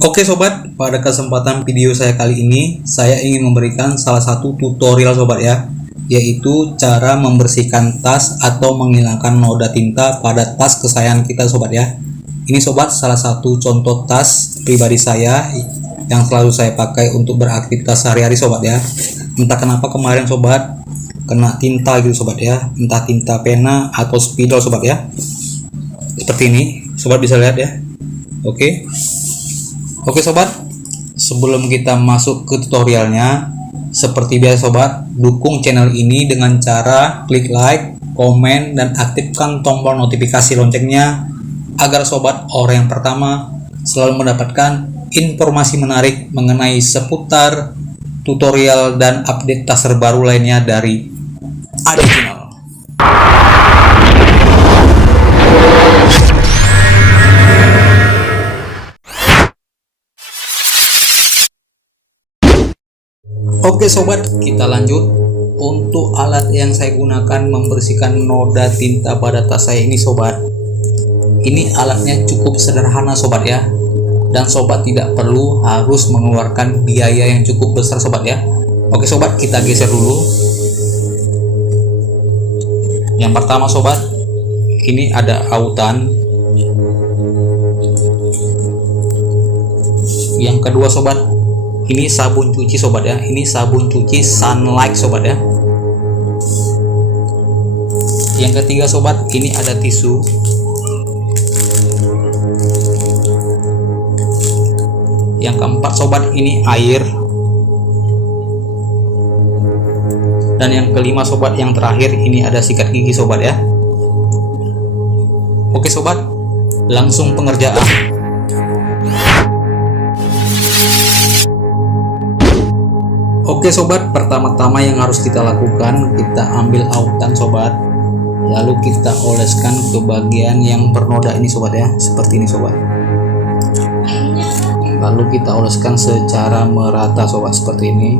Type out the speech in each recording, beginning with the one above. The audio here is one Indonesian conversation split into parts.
Oke sobat, pada kesempatan video saya kali ini saya ingin memberikan salah satu tutorial sobat ya, yaitu cara membersihkan tas atau menghilangkan noda tinta pada tas kesayangan kita sobat ya. Ini sobat salah satu contoh tas pribadi saya yang selalu saya pakai untuk beraktivitas sehari-hari sobat ya. Entah kenapa kemarin sobat kena tinta gitu sobat ya, entah tinta pena atau spidol sobat ya. Seperti ini, sobat bisa lihat ya. Oke sobat, sebelum kita masuk ke tutorialnya, seperti biasa sobat, dukung channel ini dengan cara klik like, komen, dan aktifkan tombol notifikasi loncengnya agar sobat orang yang pertama selalu mendapatkan informasi menarik mengenai seputar tutorial dan update tas terbaru lainnya dari Ade Channel. Oke sobat, kita lanjut. Untuk alat yang saya gunakan membersihkan noda tinta pada tas saya ini sobat, ini alatnya cukup sederhana sobat ya, dan sobat tidak perlu harus mengeluarkan biaya yang cukup besar sobat ya. Oke sobat, kita geser dulu. Yang pertama sobat, ini ada autan. Yang kedua sobat, ini sabun cuci sobat ya, ini sabun cuci Sunlight sobat ya. Yang ketiga sobat, ini ada tisu. Yang keempat sobat, ini air. Dan yang kelima sobat, yang terakhir, ini ada sikat gigi sobat ya. Oke sobat, langsung pengerjaan. Oke sobat, pertama-tama yang harus kita lakukan, kita ambil autan sobat, lalu kita oleskan ke bagian yang bernoda ini sobat ya, seperti ini sobat. Lalu kita oleskan secara merata sobat, seperti ini.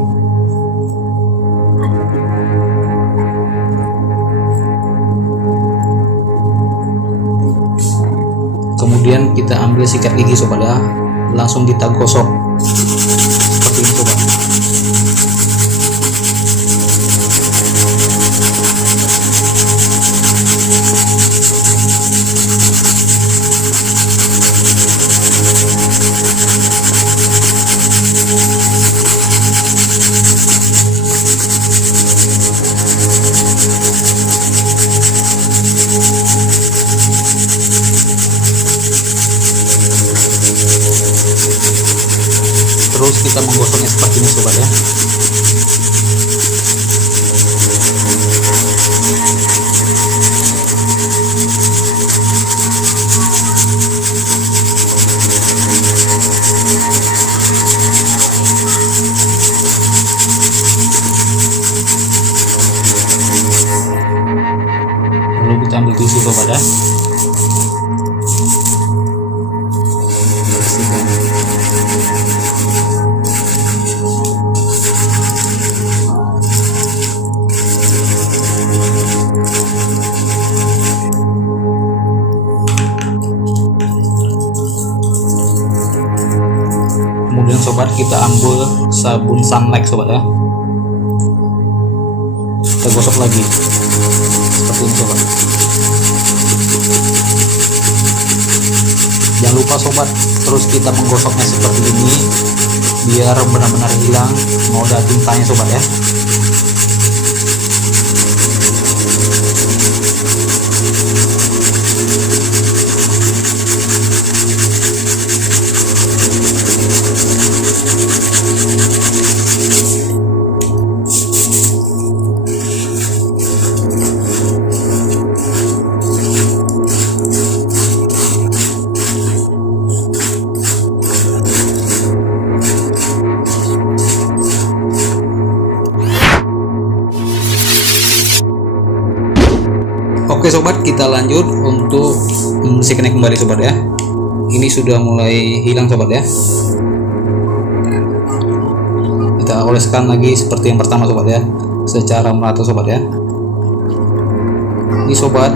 Kemudian kita ambil sikat gigi sobat ya, langsung kita gosok seperti ini sobat. Terus kita menggosoknya seperti ini sobat ya. Lalu kita ambil tisu sobat ya. Kemudian sobat, kita ambil sabun Sunlight sobat ya, kita gosok lagi seperti ini sobat. Jangan lupa sobat, terus kita menggosoknya seperti ini biar benar-benar hilang noda tintanya sobat ya. Oke sobat, kita lanjut untuk membersihkannya kembali sobat ya. Ini sudah mulai hilang sobat ya. Kita oleskan lagi seperti yang pertama sobat ya, secara merata sobat ya. Ini sobat,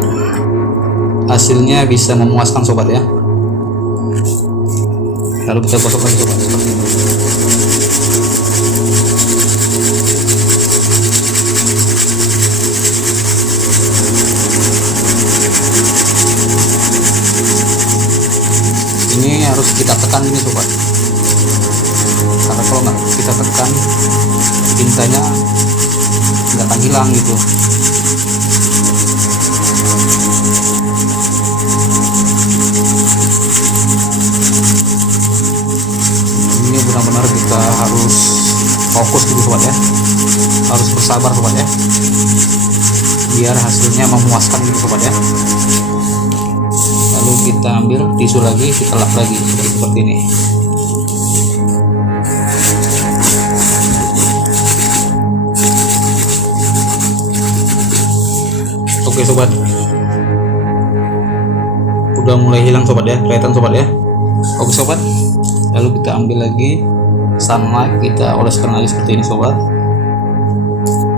hasilnya bisa memuaskan sobat ya. Lalu kita gosok lagi sobat seperti ini. Ini harus kita tekan ini sobat, karena kalau nggak kita tekan tintanya nggak akan hilang gitu. Ini benar-benar kita harus fokus gitu sobat ya, harus bersabar sobat ya, biar hasilnya memuaskan gitu sobat ya. Lalu kita ambil tisu lagi, kita lap lagi seperti ini. Oke sobat, udah mulai hilang sobat ya, kelihatan sobat ya. Oke sobat, lalu kita ambil lagi sunlight, kita oleskan lagi seperti ini sobat,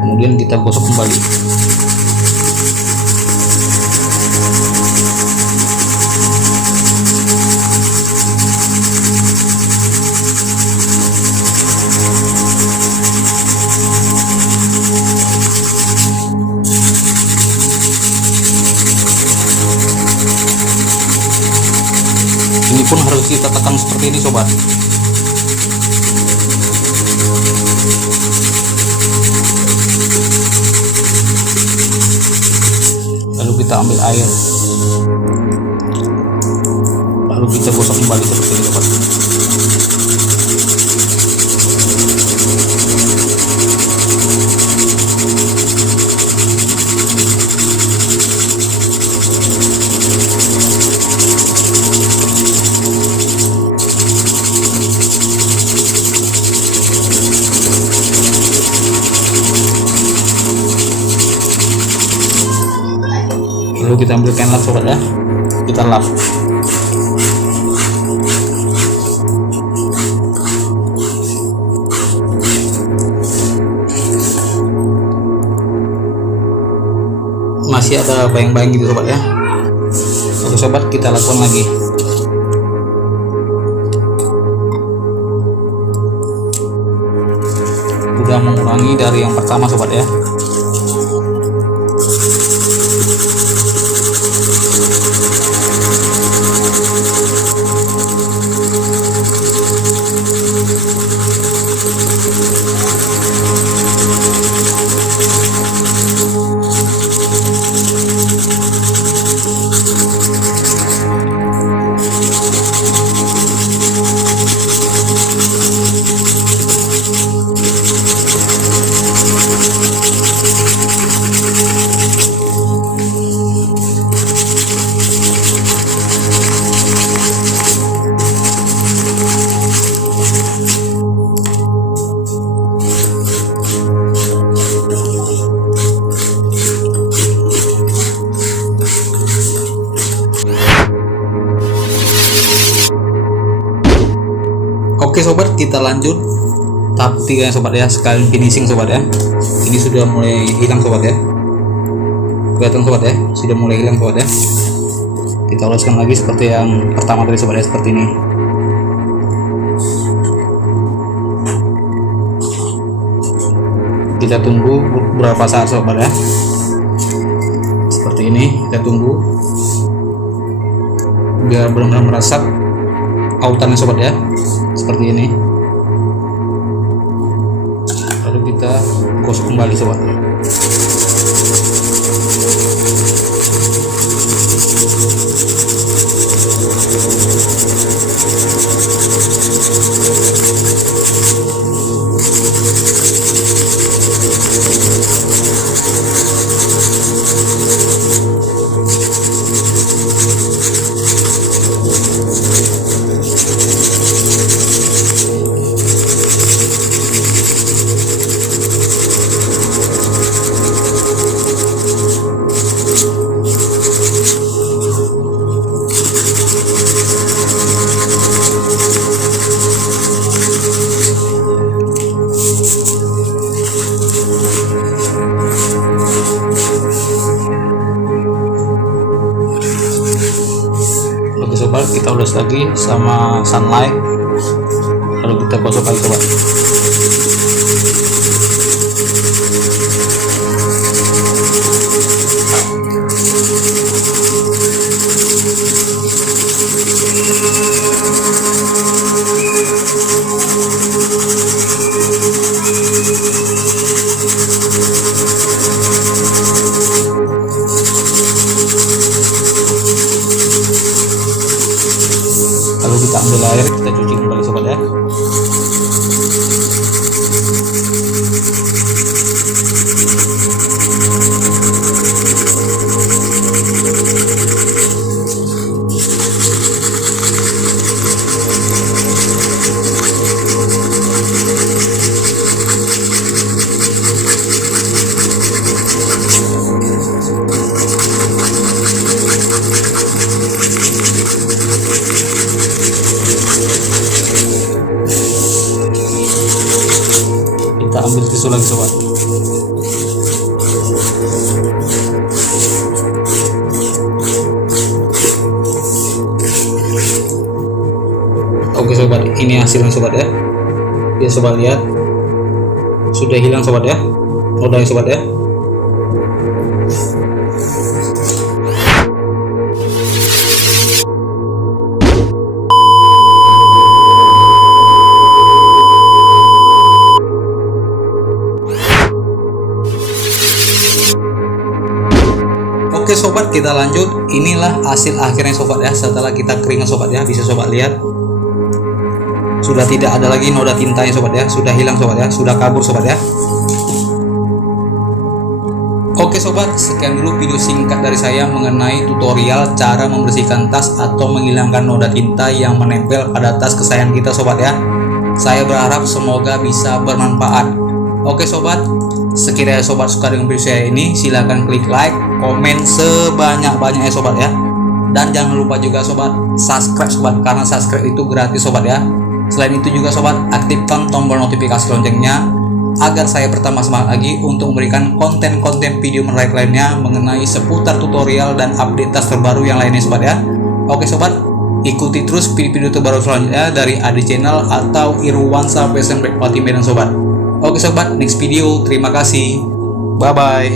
kemudian kita gosok kembali. Ini pun harus kita tekan seperti ini sobat. Lalu kita ambil air, lalu kita gosok kembali seperti ini sobat. Lalu kita ambil kain lap sobat ya, kita lap. Masih ada bayang-bayang gitu sobat ya. Oke sobat, kita lakukan lagi. Udah mengurangi dari yang pertama sobat ya. Oke sobat, kita lanjut tahap 3 ya sobat ya, sekalian finishing sobat ya. Ini sudah mulai hilang sobat ya, kelihatan sobat ya, sudah mulai hilang sobat ya. Kita oleskan lagi seperti yang pertama tadi sobat ya, seperti ini. Kita tunggu beberapa saat sobat ya, seperti ini. Kita tunggu biar benar-benar meresap autannya sobat ya, seperti ini. Lalu kita gosok kembali sobat. Oke sobat, kita ulas lagi sama sunlight, lalu kita gosok lagi sobat. Lalu kita ambil air, kita cuci kembali sobat ya. Kita ambil tisu lagi sobat. Oke sobat, ini hasilnya sobat ya. Ya sobat lihat, sudah hilang sobat ya, nodanya sobat ya. Oke sobat, kita lanjut. Inilah hasil akhirnya sobat ya, setelah kita keringkan sobat ya. Bisa sobat lihat, sudah tidak ada lagi noda tintanya sobat ya, sudah hilang sobat ya, sudah kabur sobat ya. Oke sobat, sekian dulu video singkat dari saya mengenai tutorial cara membersihkan tas atau menghilangkan noda tinta yang menempel pada tas kesayangan kita sobat ya. Saya berharap semoga bisa bermanfaat. Oke sobat, sekiranya sobat suka dengan video saya ini, silahkan klik like, komen sebanyak-banyaknya sobat ya. Dan jangan lupa juga sobat subscribe sobat, karena subscribe itu gratis sobat ya. Selain itu juga sobat, aktifkan tombol notifikasi loncengnya agar saya bertambah semangat lagi untuk memberikan konten-konten video menarik lainnya mengenai seputar tutorial dan update tas terbaru yang lainnya sobat ya. Oke sobat, ikuti terus video-video terbaru selanjutnya dari Adi Channel atau Irwansa Fashion Break Pati Medan sobat. Oke sobat, next video. Terima kasih. Bye bye.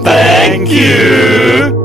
Thank you.